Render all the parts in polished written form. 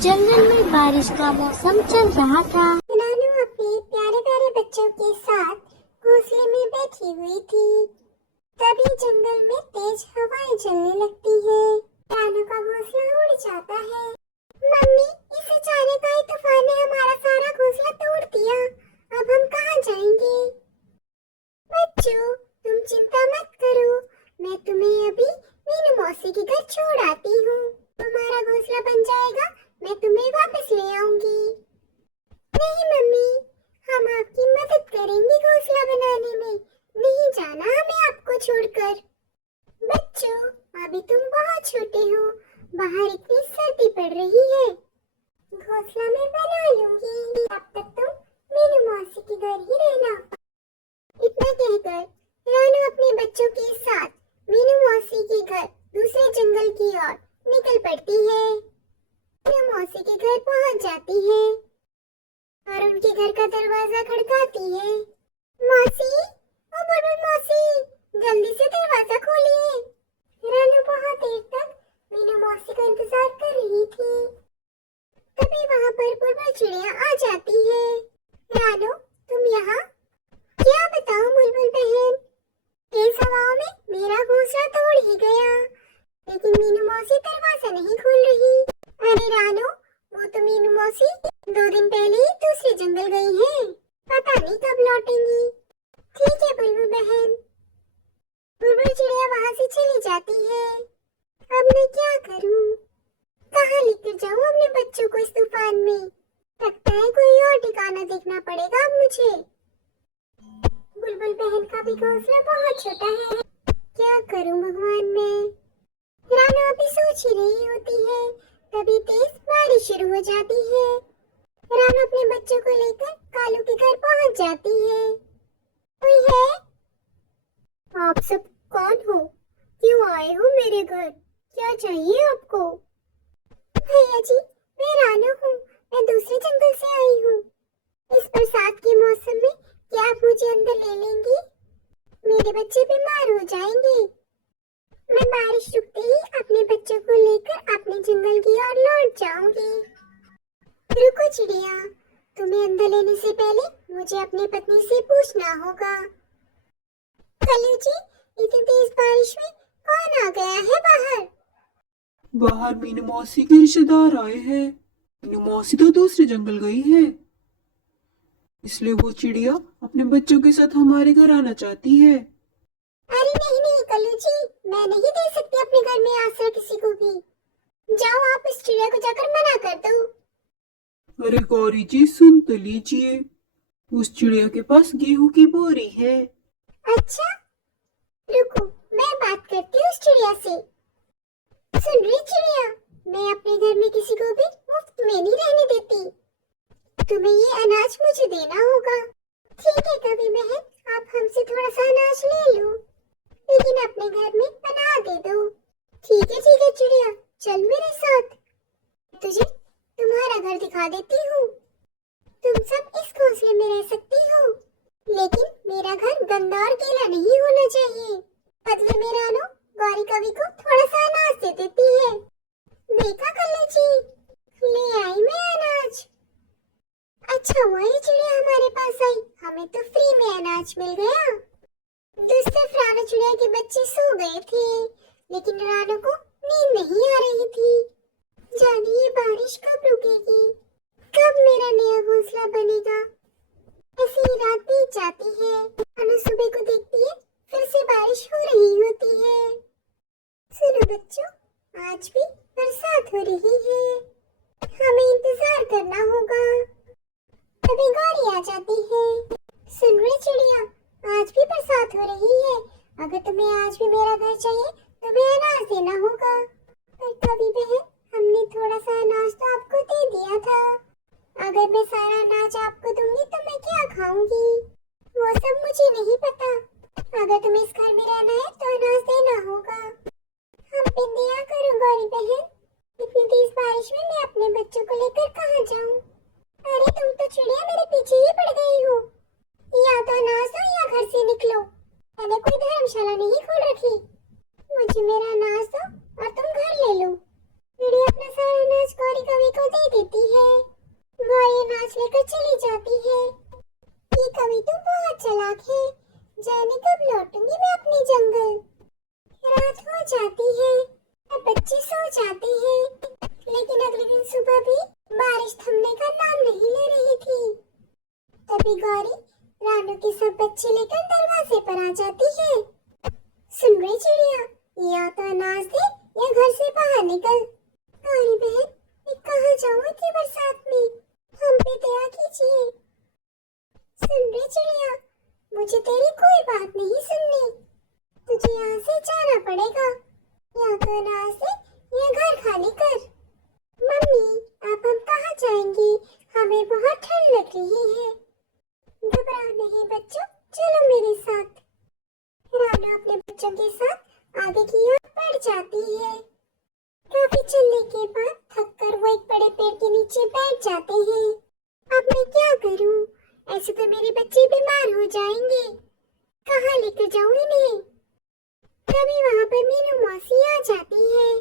जंगल में बारिश का मौसम चल रहा था। नानू अपने प्यारे प्यारे बच्चों के साथ घोंसले में बैठी हुई थी। तभी जंगल में तेज हवाएं चलने लगती है। नानू का घोंसला उड़ जाता है। मम्मी, इस अचानक आए तूफान ने हमारा सारा घोंसला तोड़ दिया। अब हम कहाँ जाएंगे? बच्चों, तुम चिंता मत करो, मैं तुम्हें अभी मीनू मौसी के घर छोड़ आती हूँ। तुम्हारा घोंसला बन जाएगा, मैं तुम्हें वापस ले आऊंगी। नहीं मम्मी, हम आपकी मदद करेंगे घोंसला बनाने में। नहीं जाना हमें आपको छोड़कर। बच्चों, अभी तुम बहुत छोटे हो, बाहर इतनी सर्दी पड़ रही है। घोंसला मैं बना लूंगी, तब तक तुम मीनू मौसी के घर ही रहना। इतना कहकर रानू अपने बच्चों के साथ मीनू मौसी के घर दूसरे जंगल की ओर निकल पड़ती है। मीनू मौसी के घर पहुंच जाती है और उनके घर का दरवाजा खड़काती है। मौसी, ओ बुलबुल मौसी, जल्दी से दरवाजा खोलिए। रानू बहुत देर तक मीनू मौसी का इंतजार कर रही थी। तभी वहां पर बुलबुल चिड़िया आ जाती है। रानू, तुम यहाँ? क्या बताऊं बुलबुल बहन, तेज हवाओं में मेरा घोंसला तोड़ ही गया, लेकिन मीनू मौसी दरवाजा नहीं खोल रही। अरे रानू, वो तो मीनू मौसी 2 दिन पहले ही दूसरे जंगल गई है, पता नहीं कब लौटेंगी। ठीक है बुलबुल बहन। बुलबुल चिड़िया वहां से चली जाती है। अब मैं क्या करूं? कहाँ लेकर जाऊं अपने बच्चों को इस तूफान में? लगता है कोई और ठिकाना देखना पड़ेगा अब मुझे। बुलबुल बहन का भी घोंसला बहुत छोटा है, क्या करूं भगवान मैं? रानू अभी सोच ही रही होती है, तभी तेज बारिश शुरू हो जाती है। रानू अपने बच्चों को लेकर कालू के घर पहुंच जाती है। कोई है? आप सब कौन हो? क्यों आए हो मेरे घर? क्या चाहिए आपको? भैया जी, मैं रानू हूँ, मैं दूसरे जंगल से आई हूँ। इस बरसात के मौसम में क्या आप मुझे अंदर ले लेंगी? मेरे बच्चे बीमार हो जाएंगे। मैं बारिश रुकते ही अपने बच्चों को लेकर अपने जंगल की ओर लौट जाऊंगी। रुको चिड़िया, तुम्हें अंदर लेने से पहले मुझे अपनी पत्नी से पूछना होगा। कल्लू जी, इतनी तेज बारिश में कौन आ गया है बाहर? बाहर मीनू मौसी के रिश्तेदार आए हैं। मीनू मौसी तो दूसरे जंगल गई है, इसलिए वो चिड़िया अपने बच्चों के साथ हमारे घर आना चाहती है। अरे नहीं नहीं कल्लू जी, मैं नहीं दे सकती अपने घर में आश्रय किसी को भी। जाओ, आप इस चिड़िया को जाकर मना कर दो। अरे गौरी जी, सुन तो लीजिए, उस चिड़िया के पास गेहूं की बोरी है। अच्छा, रुको, मैं बात करती हूँ उस चिड़िया से। सुन रही चिड़िया, मैं अपने घर में किसी को भी मुफ्त में नहीं रहने देती। तुम्हें ये अनाज मुझे देना होगा। ठीक है कभी बहन, आप हमसे थोड़ा सा अनाज ले लो, लेकिन अपने घर में पनाह दे दो। ठीक है चिड़िया, चल मेरे साथ, तुझे तुम्हारा घर दिखा देती हूँ। तुम सब इस घोंसले में रह सकती हो, लेकिन मेरा घर गंदा और गीला नहीं होना चाहिए। बदले में रानू गौरी कवि को थोड़ा सा अनाज दे देती है। देखा कल्लू जी, ले आई मैं अनाज। अच्छा हुआ ये चिड़िया हमारे पास आई, हमें तो फ्री में अनाज मिल गया। दूसरे रानू चिड़िया के बच्चे सो गए थे, लेकिन रानू को नींद नहीं आ रही थी। जाने ये बारिश कब रुकेगी, कब मेरा नया घोंसला बनेगा। ऐसी ही रात बीत जाती है। रानू सुबह को देखती है, फिर से बारिश हो रही होती है। सुनो बच्चों, आज भी बरसात हो रही है, हमें इंतजार करना होगा। तभी गौरी आ जाती है। सुन रही चिड़िया, आज भी बरसात हो रही है, अगर तुम्हें आज भी मेरा घर चाहिए तुम्हें अनाज देना होगा। पर कभी बहन, हमने थोड़ा सा अनाज तो आपको दे दिया था, अगर मैं सारा अनाज आपको दूंगी तो मैं क्या खाऊंगी? वो सब मुझे नहीं पता। अगर तुम्हें इस घर में रहना है तो अनाज देना होगा। हम पे दया करो गौरी बहन, इतनी तेज बारिश में मैं अपने बच्चों को लेकर कहाँ जाऊँ? अरे तुम तो चिड़िया मेरे पीछे ही पड़ गई हो। या तो अनाज दो या घर से निकलो, मैंने कोई धर्मशाला नहीं खोल रखी। मुझे मेरा अनाज दो और तुम घर ले लो, चिड़िया अपना सारा अनाज गौरी कवि को दे देती है। गौरी अनाज लेकर चली जाती है। ये कवि तो बहुत चालाक है, जाने कब लौटूंगी मैं अपने जंगल। रात हो जाती है और बच्चे सो जाते हैं, लेकिन अगले दिन सुबह भी बारिश थमने का नाम नहीं ले रही थी। तभी गौरी रानू के सब बच्चे लेकर दरवाजे पर आ जाती है। सुन रही चिड़िया, या तो अनाज दे या घर से बाहर निकल। गौरी बहन, मैं कहाँ जाऊँ इतनी बरसात में, हम पे दया कीजिए। सुन रही चिड़िया, मुझे तेरी कोई बात नहीं सुननी, तुझे यहाँ से जाना पड़ेगा। या तो अनाज दे या घर खाली कर। मम्मी, अब हम कहाँ जाएंगे, हमें बहुत ठंड लग रही है। घबराओ नहीं बच्चों, चलो मेरे साथ। रानू अपने बच्चों के साथ आगे की ओर बढ़ जाती है। काफी चलने के बाद थककर वो एक बड़े पेड़ के नीचे बैठ जाते हैं। अब मैं क्या करूं? ऐसे तो मेरे बच्चे बीमार हो जाएंगे, कहाँ लेकर जाऊं इन्हें? तभी वहाँ पर मीनू मौसी आ जाती है।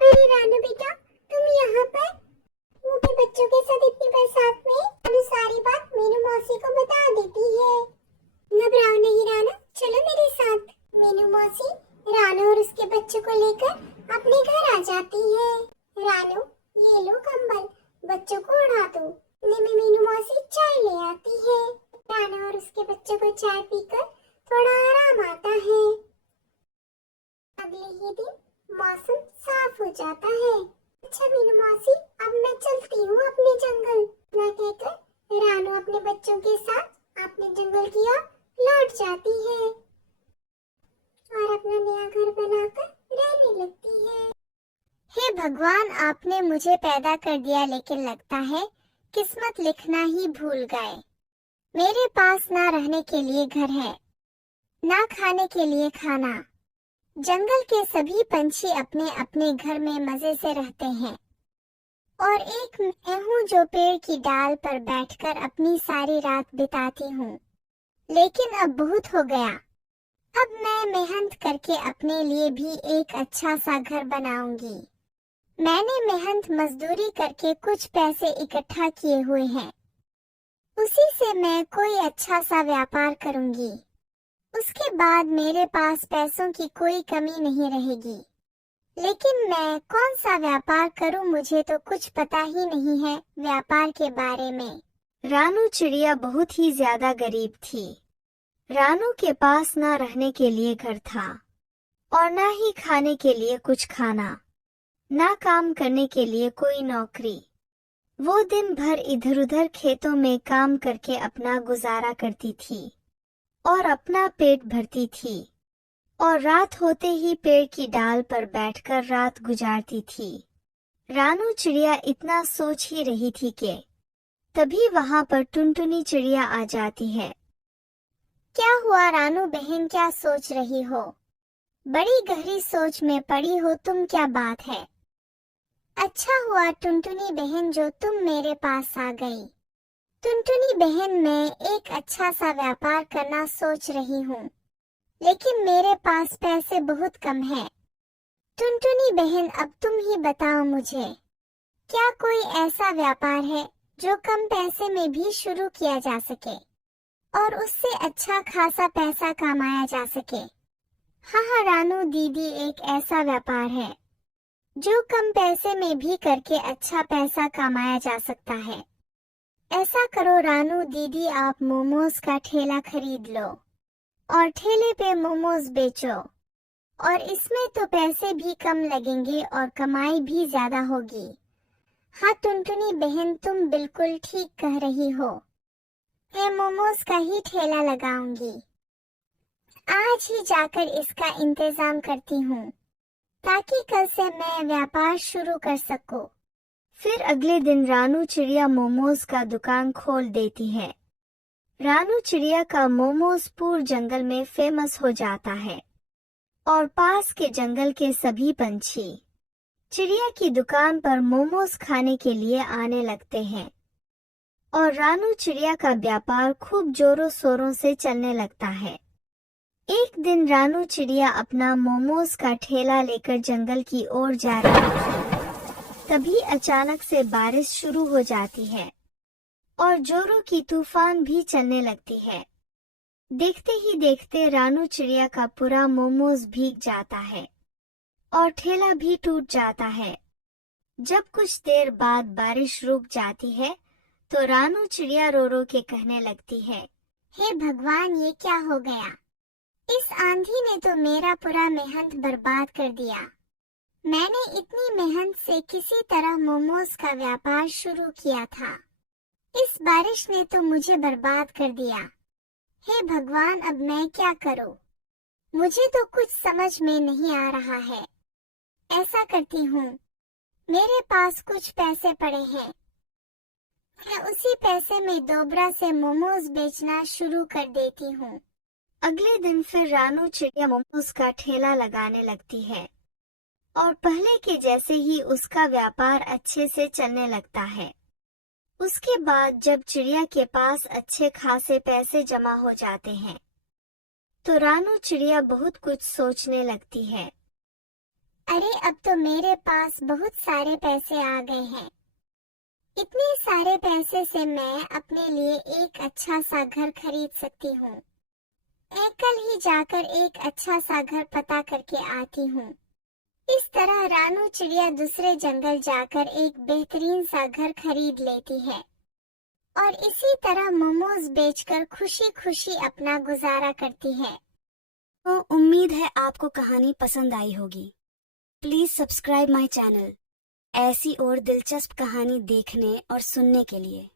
अरे रानू बेटा, तुम यहाँ पर? वो भी बच्चों के साथ इतनी बरसात में। रानू सारी बात मीनू मौसी को बता देती है। घबराओ नहीं रानू, चलो मेरे साथ। मीनू मौसी रानू और उसके बच्चों को लेकर अपने घर आ जाती है। रानू, ये लो कंबल, बच्चों को उड़ा दो। में मीनू मौसी चाय ले आती है। रानू और उसके बच्चों को चाय पीकर थोड़ा आराम आता है। अगले ही दिन मौसम साफ हो जाता है। अच्छा मीनू मौसी, अब मैं चलती हूँ अपने जंगल, ना कहकर रानू अपने बच्चों के साथ अपने जंगल की ओर लौट जाती है और अपना नया घर बनाकर रहने लगती है। हे भगवान, आपने मुझे पैदा कर दिया, लेकिन लगता है किस्मत लिखना ही भूल गए। मेरे पास ना रहने के लिए घर है, ना खाने के लिए खाना। जंगल के सभी पंछी अपने अपने घर में मजे से रहते हैं और एक मैं हूँ जो पेड़ की डाल पर बैठकर अपनी सारी रात बिताती हूँ। लेकिन अब बहुत हो गया, अब मैं मेहनत करके अपने लिए भी एक अच्छा सा घर बनाऊंगी। मैंने मेहनत मजदूरी करके कुछ पैसे इकट्ठा किए हुए हैं, उसी से मैं कोई अच्छा सा व्यापार करूंगी। उसके बाद मेरे पास पैसों की कोई कमी नहीं रहेगी। लेकिन मैं कौन सा व्यापार करूं, मुझे तो कुछ पता ही नहीं है व्यापार के बारे में। रानू चिड़िया बहुत ही ज्यादा गरीब थी। रानू के पास ना रहने के लिए घर था और ना ही खाने के लिए कुछ खाना, ना काम करने के लिए कोई नौकरी। वो दिन भर इधर उधर खेतों में काम करके अपना गुजारा करती थी और अपना पेट भरती थी और रात होते ही पेड़ की डाल पर बैठकर रात गुजारती थी। रानू चिड़िया इतना सोच ही रही थी कि तभी वहां पर टुनटुनी चिड़िया आ जाती है। क्या हुआ रानू बहन, क्या सोच रही हो? बड़ी गहरी सोच में पड़ी हो तुम, क्या बात है? अच्छा हुआ टुनटुनी बहन जो तुम मेरे पास आ गई। टुनटुनी बहन, मैं एक अच्छा सा व्यापार करना सोच रही हूँ, लेकिन मेरे पास पैसे बहुत कम है। टुनटुनी बहन, अब तुम ही बताओ मुझे, क्या कोई ऐसा व्यापार है जो कम पैसे में भी शुरू किया जा सके और उससे अच्छा खासा पैसा कमाया जा सके? हाँ रानू दीदी, एक ऐसा व्यापार है जो कम पैसे में भी करके अच्छा पैसा कमाया जा सकता है। ऐसा करो रानू दीदी, आप मोमोज का ठेला खरीद लो और ठेले पे मोमोज बेचो, और इसमें तो पैसे भी कम लगेंगे और कमाई भी ज्यादा होगी। हाँ टुनटुनी बहन, तुम बिल्कुल ठीक कह रही हो, मैं मोमोज का ही ठेला लगाऊंगी। आज ही जाकर इसका इंतजाम करती हूँ ताकि कल से मैं व्यापार शुरू कर सकूं। फिर अगले दिन रानू चिड़िया मोमोज का दुकान खोल देती है। रानू चिड़िया का मोमोज पूरे जंगल में फेमस हो जाता है और पास के जंगल के सभी पंछी चिड़िया की दुकान पर मोमोज खाने के लिए आने लगते हैं और रानू चिड़िया का व्यापार खूब जोरों शोरों से चलने लगता है। एक दिन रानू चिड़िया अपना मोमोज का ठेला लेकर जंगल की ओर जा रही थी। तभी अचानक से बारिश शुरू हो जाती है और जोरों की तूफान भी चलने लगती है। देखते ही देखते रानू चिड़िया का पूरा मोमोज भीग जाता है और ठेला भी टूट जाता है। जब कुछ देर बाद बारिश रुक जाती है तो रानू चिड़िया रो रो के कहने लगती है, हे भगवान, ये क्या हो गया? इस आंधी ने तो मेरा पूरा मेहनत बर्बाद कर दिया। मैंने इतनी मेहनत से किसी तरह मोमोज का व्यापार शुरू किया था। इस बारिश ने तो मुझे बर्बाद कर दिया। हे भगवान, अब मैं क्या करूं? मुझे तो कुछ समझ में नहीं आ रहा है। ऐसा करती हूँ, मेरे पास कुछ पैसे पड़े हैं, मैं उसी पैसे में दोबारा से मोमोज बेचना शुरू कर देती हूँ। अगले दिन फिर रानू चिड़िया मोमोज का ठेला लगाने लगती है और पहले के जैसे ही उसका व्यापार अच्छे से चलने लगता है। उसके बाद जब चिड़िया के पास अच्छे खासे पैसे जमा हो जाते हैं तो रानू चिड़िया बहुत कुछ सोचने लगती है। अरे, अब तो मेरे पास बहुत सारे पैसे आ गए हैं। इतने सारे पैसे से मैं अपने लिए एक अच्छा सा घर खरीद सकती हूँ। मैं कल ही जाकर एक अच्छा सा घर पता करके आती हूँ। इस तरह रानू चिड़िया दूसरे जंगल जाकर एक बेहतरीन सा घर खरीद लेती है और इसी तरह मोमोज बेचकर खुशी खुशी अपना गुजारा करती है। तो उम्मीद है आपको कहानी पसंद आई होगी। प्लीज सब्सक्राइब माय चैनल ऐसी और दिलचस्प कहानी देखने और सुनने के लिए।